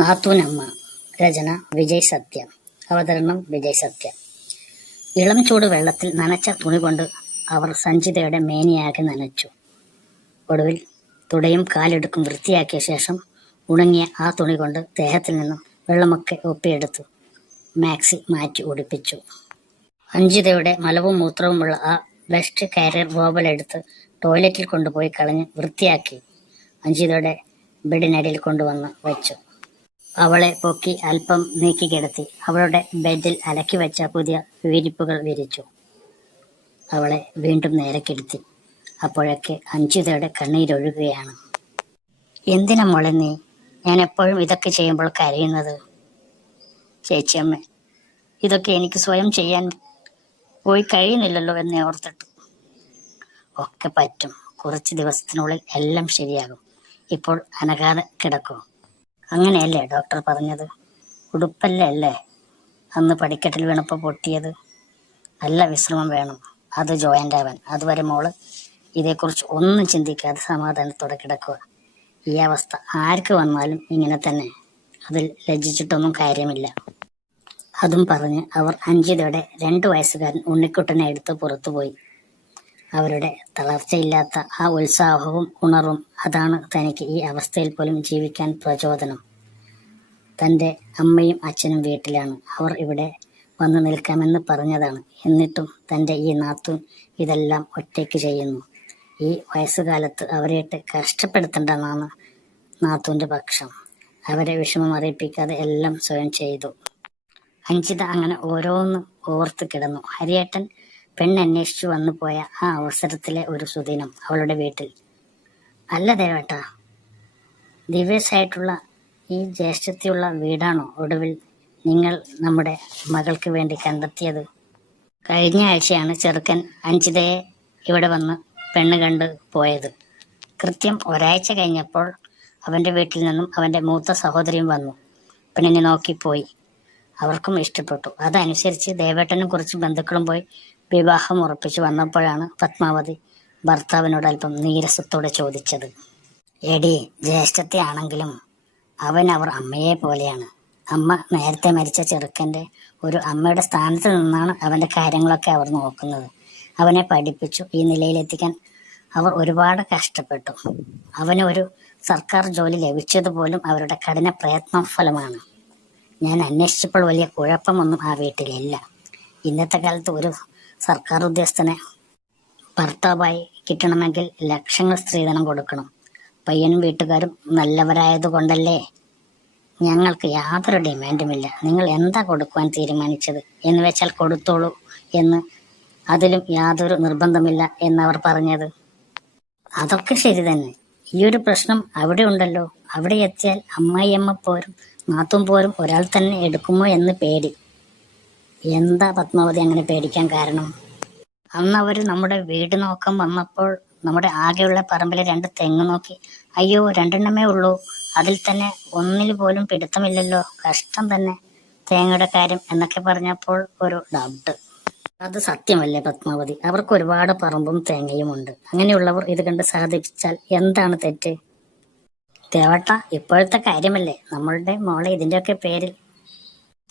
നാത്തൂനമ്മ രചന വിജയ് സത്യ അവതരണം വിജയ് സത്യ ഇളം ചൂട് വെള്ളത്തിൽ നനച്ച തുണി കൊണ്ട് അവർ സഞ്ചിതയുടെ മേനിയാകെ നനച്ചു ഒടുവിൽ തുടയും കാലെടുക്കും വൃത്തിയാക്കിയ ശേഷം ഉണങ്ങിയ ആ തുണി കൊണ്ട് ദേഹത്തിൽ നിന്നും വെള്ളമൊക്കെ ഒപ്പിയെടുത്തു മാക്സി മാറ്റി ഉടുപ്പിച്ചു അഞ്ചിതയുടെ മലവും മൂത്രവുമുള്ള ആ വെസ്റ്റ് കാരിയർ ബോബലെടുത്ത് ടോയ്ലറ്റിൽ കൊണ്ടുപോയി കളഞ്ഞ് വൃത്തിയാക്കി അഞ്ചിതയുടെ ബെഡിനടിയിൽ കൊണ്ടുവന്ന് വെച്ചു അവളെ പൊക്കി അല്പം നീക്കി കിടത്തി അവളുടെ ബെഡിൽ അലക്കി വെച്ച പുതിയ വിരിപ്പുകൾ വിരിച്ചു അവളെ വീണ്ടും നേരെ കിടത്തി അപ്പോഴൊക്കെ അഞ്ചുതയുടെ കണ്ണീരൊഴുകുകയാണ് എന്തിനാ മോളെ നീ ഞാൻ എപ്പോഴും ഇതൊക്കെ ചെയ്യുമ്പോൾ കരയുന്നത് ചേച്ചിയമ്മ ഇതൊക്കെ എനിക്ക് സ്വയം ചെയ്യാൻ പോയി കഴിയുന്നില്ലല്ലോ എന്ന് ഓർത്തിട്ടു ഒക്കെ പറ്റും കുറച്ച് ദിവസത്തിനുള്ളിൽ എല്ലാം ശരിയാകും ഇപ്പോൾ അനഘാതെ കിടക്കും അങ്ങനെയല്ലേ ഡോക്ടർ പറഞ്ഞത് ഉടുപ്പല്ലേ അല്ലേ അന്ന് പടിക്കെട്ടിൽ വീണപ്പോൾ പൊട്ടിയത് നല്ല വിശ്രമം വേണം അത് ജോയിൻ്റ് ആവാൻ അതുവരെ മോള് ഇതേക്കുറിച്ച് ഒന്നും ചിന്തിക്കാതെ സമാധാനത്തോടെ കിടക്കുക ഈ അവസ്ഥ ആർക്ക് വന്നാലും ഇങ്ങനെ തന്നെ അതിൽ ലജ്ജിച്ചിട്ടൊന്നും കാര്യമില്ല അതും പറഞ്ഞ് അവർ അഞ്ചിതോടെ രണ്ട് വയസ്സുകാരൻ ഉണ്ണിക്കുട്ടനെ എടുത്ത് പുറത്തുപോയി അവരുടെ തളർച്ചയില്ലാത്ത ആ ഉത്സാഹവും ഉണർവും അതാണ് തനിക്ക് ഈ അവസ്ഥയിൽ പോലും ജീവിക്കാൻ പ്രചോദനം തൻ്റെ അമ്മയും അച്ഛനും വീട്ടിലാണ് അവർ ഇവിടെ വന്നു നിൽക്കാമെന്ന് പറഞ്ഞതാണ് എന്നിട്ടും തൻ്റെ ഈ നാത്തും ഇതെല്ലാം ഒറ്റയ്ക്ക് ചെയ്യുന്നു ഈ വയസ്സുകാലത്ത് അവരെയിട്ട് കഷ്ടപ്പെടുത്തേണ്ടെന്നാണ് നാത്തുവിൻ്റെ പക്ഷം അവരെ വിഷമം അറിയിപ്പിക്കാതെ എല്ലാം സ്വയം ചെയ്തു അഞ്ചിത അങ്ങനെ ഓരോന്ന് ഓർത്ത് കിടന്നു ഹരിയേട്ടൻ പെണ്ണന്വേഷിച്ചു വന്നു പോയ ആ അവസരത്തിലെ ഒരു സുദിനം അവളുടെ വീട്ടിൽ അല്ല ദേവട്ട ദിവ്യസായിട്ടുള്ള ഈ ജ്യേഷ്ഠത്തിയുള്ള വീടാണോ ഒടുവിൽ നിങ്ങൾ നമ്മുടെ മകൾക്ക് വേണ്ടി കണ്ടെത്തിയത് കഴിഞ്ഞ ആഴ്ചയാണ് ചെറുക്കൻ അഞ്ചിതയെ ഇവിടെ വന്ന് പെണ്ണ് കണ്ട് പോയത് കൃത്യം ഒരാഴ്ച കഴിഞ്ഞപ്പോൾ അവൻ്റെ വീട്ടിൽ നിന്നും അവൻ്റെ മൂത്ത സഹോദരിയും വന്നു പെണ്ണിനെ നോക്കിപ്പോയി അവർക്കും ഇഷ്ടപ്പെട്ടു അതനുസരിച്ച് ദേവേട്ടനും കുറച്ച് ബന്ധുക്കളും പോയി വിവാഹം ഉറപ്പിച്ചു വന്നപ്പോഴാണ് പത്മാവതി ഭർത്താവിനോട് അല്പം നീരസത്തോടെ ചോദിച്ചത് എടി ജ്യേഷ്ഠത്തെ ആണെങ്കിലും അവൻ അവർ അമ്മയെ പോലെയാണ് അമ്മ നേരത്തെ മരിച്ച ചെറുക്കൻ്റെ ഒരു അമ്മയുടെ സ്ഥാനത്ത് നിന്നാണ് അവൻ്റെ കാര്യങ്ങളൊക്കെ അവർ നോക്കുന്നത് അവനെ പഠിപ്പിച്ചു ഈ നിലയിലെത്തിക്കാൻ അവർ ഒരുപാട് കഷ്ടപ്പെട്ടു അവന് ഒരു സർക്കാർ ജോലി ലഭിച്ചത് പോലും അവരുടെ കഠിന പ്രയത്ന ഫലമാണ് ഞാൻ അന്വേഷിച്ചപ്പോൾ വലിയ കുഴപ്പമൊന്നും ആ വീട്ടിലില്ല ഇന്നത്തെ കാലത്ത് ഒരു സർക്കാർ ഉദ്യോഗസ്ഥനെ ഭർത്താവായി കിട്ടണമെങ്കിൽ ലക്ഷങ്ങൾ സ്ത്രീധനം കൊടുക്കണം പയ്യനും വീട്ടുകാരും നല്ലവരായതുകൊണ്ടല്ലേ ഞങ്ങൾക്ക് യാതൊരു ഡിമാൻഡുമില്ല നിങ്ങൾ എന്താ കൊടുക്കുവാൻ തീരുമാനിച്ചത് എന്ന് വെച്ചാൽ കൊടുത്തോളൂ എന്ന് അതിലും യാതൊരു നിർബന്ധമില്ല എന്നവർ പറഞ്ഞത് അതൊക്കെ ശരി തന്നെ ഈ ഒരു പ്രശ്നം അവിടെ ഉണ്ടല്ലോ അവിടെ എത്തിയാൽ അമ്മായിയമ്മ പോരും നാത്തും പോരും ഒരാൾ തന്നെ എടുക്കുമോ എന്ന് പേടി എന്താ പത്മാവതി അങ്ങനെ പേടിക്കാൻ കാരണം അന്ന് അവർ നമ്മുടെ വീട് നോക്കാൻ വന്നപ്പോൾ നമ്മുടെ ആകെയുള്ള പറമ്പിൽ രണ്ട് തെങ്ങ് നോക്കി അയ്യോ രണ്ടെണ്ണമേ ഉള്ളൂ അതിൽ തന്നെ ഒന്നിൽ പോലും പിടുത്തമില്ലല്ലോ കഷ്ടം തന്നെ തേങ്ങയുടെ കാര്യം എന്നൊക്കെ പറഞ്ഞപ്പോൾ ഒരു ഡൗട്ട് അത് സത്യമല്ലേ പത്മാവതി അവർക്ക് ഒരുപാട് പറമ്പും തേങ്ങയും ഉണ്ട് അങ്ങനെയുള്ളവർ ഇത് കണ്ട് സഹതിപ്പിച്ചാൽ എന്താണ് തെറ്റ് തേവട്ട ഇപ്പോഴത്തെ കാര്യമല്ലേ നമ്മളുടെ മോളെ ഇതിന്റെയൊക്കെ പേരിൽ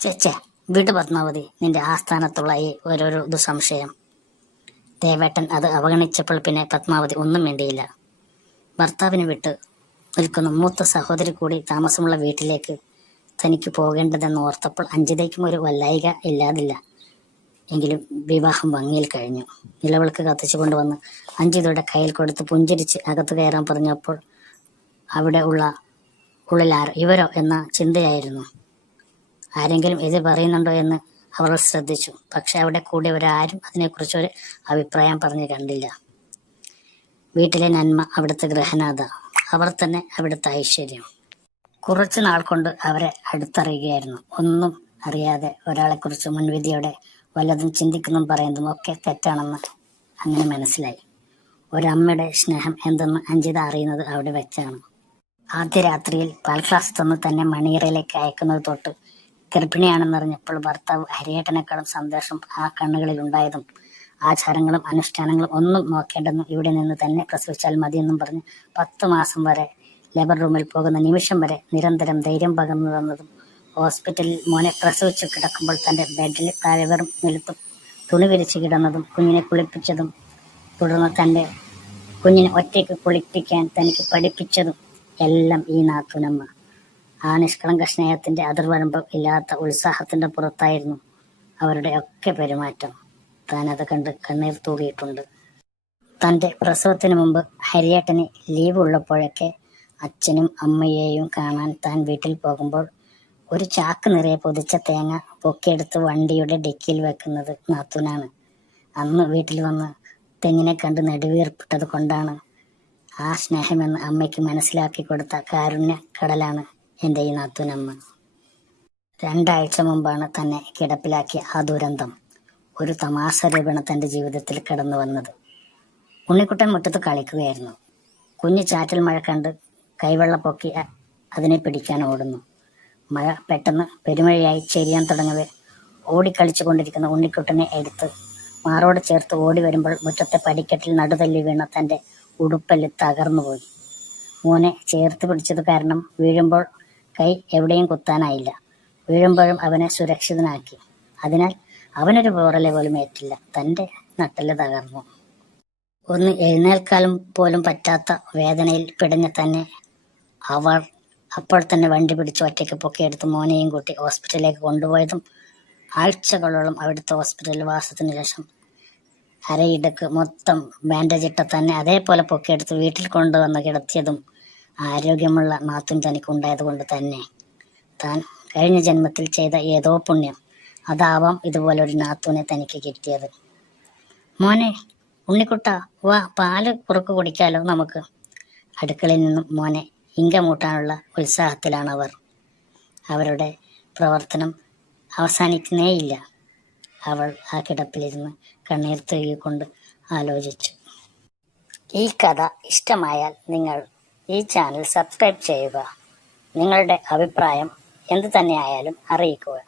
ചേച്ച വിട് പത്മാവതി നിന്റെ ആസ്ഥാനത്തുള്ള ഈ ഓരോരോ ദുസംശയം ദേവേട്ടൻ അത് അവഗണിച്ചപ്പോൾ പിന്നെ പത്മാവതി ഒന്നും വേണ്ടിയില്ല ഭർത്താവിനെ വിട്ട് നിൽക്കുന്ന മൂത്ത സഹോദരി കൂടി താമസമുള്ള വീട്ടിലേക്ക് തനിക്ക് പോകേണ്ടതെന്ന് ഓർത്തപ്പോൾ അഞ്ചിതയ്ക്കും ഒരു വല്ലായിക ഇല്ലാതില്ല എങ്കിലും വിവാഹം ഭംഗിയിൽ കഴിഞ്ഞു നിലവിളക്ക് കത്തിച്ചു കൊണ്ടുവന്ന് അഞ്ചിതയുടെ കയ്യിൽ കൊടുത്ത് പുഞ്ചിരിച്ച് അകത്ത് കയറാൻ പറഞ്ഞപ്പോൾ അവിടെ ഉള്ള ഉള്ളിലാർ ഇവരോ എന്ന ചിന്തയായിരുന്നു ആരെങ്കിലും ഇത് പറയുന്നുണ്ടോ എന്ന് അവർ ശ്രദ്ധിച്ചു പക്ഷെ അവിടെ കൂടിയവരാരും അതിനെക്കുറിച്ച് ഒരു അഭിപ്രായം പറഞ്ഞു കണ്ടില്ല വീട്ടിലെ നന്മ അവിടുത്തെ ഗ്രഹനാഥ അവർ തന്നെ അവിടുത്തെ ഐശ്വര്യം കുറച്ച് നാൾ കൊണ്ട് അവരെ അടുത്തറിയുകയായിരുന്നു ഒന്നും അറിയാതെ ഒരാളെക്കുറിച്ച് മുൻവിധിയോടെ വല്ലതും ചിന്തിക്കുന്നതും പറയുന്നതും ഒക്കെ തെറ്റാണെന്ന് അങ്ങനെ മനസ്സിലായി ഒരമ്മയുടെ സ്നേഹം എന്തെന്ന് അഞ്ജിത അറിയുന്നത് അവിടെ വെച്ചാണ് ആദ്യ രാത്രിയിൽ പാൽക്ലാസ്തെന്ന് തന്നെ മണിയറയിലേക്ക് അയക്കുന്നത് തൊട്ട് ഗർഭിണിയാണെന്നറിഞ്ഞപ്പോൾ ഭർത്താവ് ഹരിയേട്ടനെക്കാളും സന്തോഷം ആ കണ്ണുകളിൽ ഉണ്ടായതും ആചാരങ്ങളും അനുഷ്ഠാനങ്ങളും ഒന്നും നോക്കേണ്ടെന്നും ഇവിടെ നിന്ന് തന്നെ പ്രസവിച്ചാൽ മതിയെന്നും പറഞ്ഞ് പത്ത് മാസം വരെ ലേബർ റൂമിൽ പോകുന്ന നിമിഷം വരെ നിരന്തരം ധൈര്യം പകർന്നു തന്നതും ഹോസ്പിറ്റലിൽ മോനെ പ്രസവിച്ച് കിടക്കുമ്പോൾ തൻ്റെ ബെഡിൽ താഴെ നിലത്തും തുണി വിരിച്ച് കിടന്നതും കുഞ്ഞിനെ കുളിപ്പിച്ചതും തുടർന്ന് തൻ്റെ കുഞ്ഞിനെ ഒറ്റയ്ക്ക് കുളിപ്പിക്കാൻ തനിക്ക് പഠിപ്പിച്ചതും എല്ലാം ഈ നാത്തുനമ്മ ആ നിഷ്കളങ്ക സ്നേഹത്തിന്റെ അതിർവരമ്പം ഇല്ലാത്ത ഉത്സാഹത്തിന്റെ പുറത്തായിരുന്നു അവരുടെ ഒക്കെ പെരുമാറ്റം താൻ അത് കണ്ട് കണ്ണീർ തൂകിയിട്ടുണ്ട് തന്റെ പ്രസവത്തിന് മുമ്പ് ഹരിയേട്ടന് ലീവ് ഉള്ളപ്പോഴൊക്കെ അച്ഛനും അമ്മയെയും കാണാൻ താൻ വീട്ടിൽ പോകുമ്പോൾ ഒരു ചാക്ക് നിറയെ പൊതിച്ച തേങ്ങ പൊക്കിയെടുത്ത് വണ്ടിയുടെ ഡെക്കിയിൽ വെക്കുന്നത് നാത്തൂനാണ് അന്ന് വീട്ടിൽ വന്ന് തെങ്ങിനെ കണ്ട് നെടുവീർപ്പിട്ടത് കൊണ്ടാണ് ആ സ്നേഹമെന്ന് അമ്മയ്ക്ക് മനസ്സിലാക്കി കൊടുത്ത കാരുണ്യ കടലാണ് എൻ്റെ ഈ നാത്തുനമ്മ രണ്ടാഴ്ച മുമ്പാണ് തന്നെ കിടപ്പിലാക്കിയ ആ ദുരന്തം ഒരു തമാശ രൂപണ തൻ്റെ ജീവിതത്തിൽ കടന്നു വന്നത് ഉണ്ണിക്കുട്ടൻ മുറ്റത്ത് കളിക്കുകയായിരുന്നു കുഞ്ഞു ചാറ്റൽ മഴ കണ്ട് കൈവെള്ള പൊക്കി അതിനെ പിടിക്കാൻ ഓടുന്നു മഴ പെട്ടെന്ന് പെരുമഴയായി ചെരിയാൻ തുടങ്ങവേ ഓടിക്കളിച്ചു കൊണ്ടിരിക്കുന്ന ഉണ്ണിക്കുട്ടനെ എടുത്ത് മാറോട് ചേർത്ത് ഓടി വരുമ്പോൾ മുറ്റത്തെ പടിക്കെട്ടിൽ നടുതല്ലി വീണ തൻ്റെ ഉടുപ്പല് തകർന്നു പോയി മോനെ ചേർത്ത് പിടിച്ചത് കാരണം വീഴുമ്പോൾ കൈ എവിടെയും കുത്താനായില്ല വീഴുമ്പോഴും അവനെ സുരക്ഷിതനാക്കി അതിനാൽ അവനൊരു പോറലെ പോലും ഏറ്റില്ല തൻ്റെ നട്ടല് തകർന്നു ഒന്ന് എഴുന്നേൽക്കാലും പോലും പറ്റാത്ത വേദനയിൽ പിടഞ്ഞ തന്നെ അവർ അപ്പോൾ തന്നെ വണ്ടി പിടിച്ച് ഒറ്റയ്ക്ക് പൊക്കിയെടുത്ത് മോനെയും കൂട്ടി ഹോസ്പിറ്റലിലേക്ക് കൊണ്ടുപോയതും ആഴ്ചകളോളം അവിടുത്തെ ഹോസ്പിറ്റലിൽ വാസത്തിന് ശേഷം അരയിടക്ക് മൊത്തം ബാൻഡേജ് ഇട്ട തന്നെ അതേപോലെ എടുത്ത് വീട്ടിൽ കൊണ്ടുവന്ന് കിടത്തിയതും ആരോഗ്യമുള്ള നാത്തും കൊണ്ട് തന്നെ താൻ കഴിഞ്ഞ ജന്മത്തിൽ ചെയ്ത ഏതോ പുണ്യം അതാവാം ഇതുപോലെ ഒരു നാത്തൂനെ തനിക്ക് കിട്ടിയത് മോനെ ഉണ്ണിക്കുട്ട വാ പാല് കുറുക്ക് കുടിക്കാലോ നമുക്ക് അടുക്കളയിൽ നിന്നും മോനെ ഇങ്ക മൂട്ടാനുള്ള ഉത്സാഹത്തിലാണ് അവർ അവരുടെ പ്രവർത്തനം അവസാനിക്കുന്നേയില്ല അവൾ ആ കിടപ്പിലിരുന്ന് കണ്ണീർ തഴുകിക്കൊണ്ട് ആലോചിച്ചു ഈ കഥ ഇഷ്ടമായാൽ നിങ്ങൾ ഈ ചാനൽ സബ്സ്ക്രൈബ് ചെയ്യുക നിങ്ങളുടെ അഭിപ്രായം എന്തു തന്നെയായാലും അറിയിക്കുക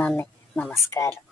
നന്ദി നമസ്കാരം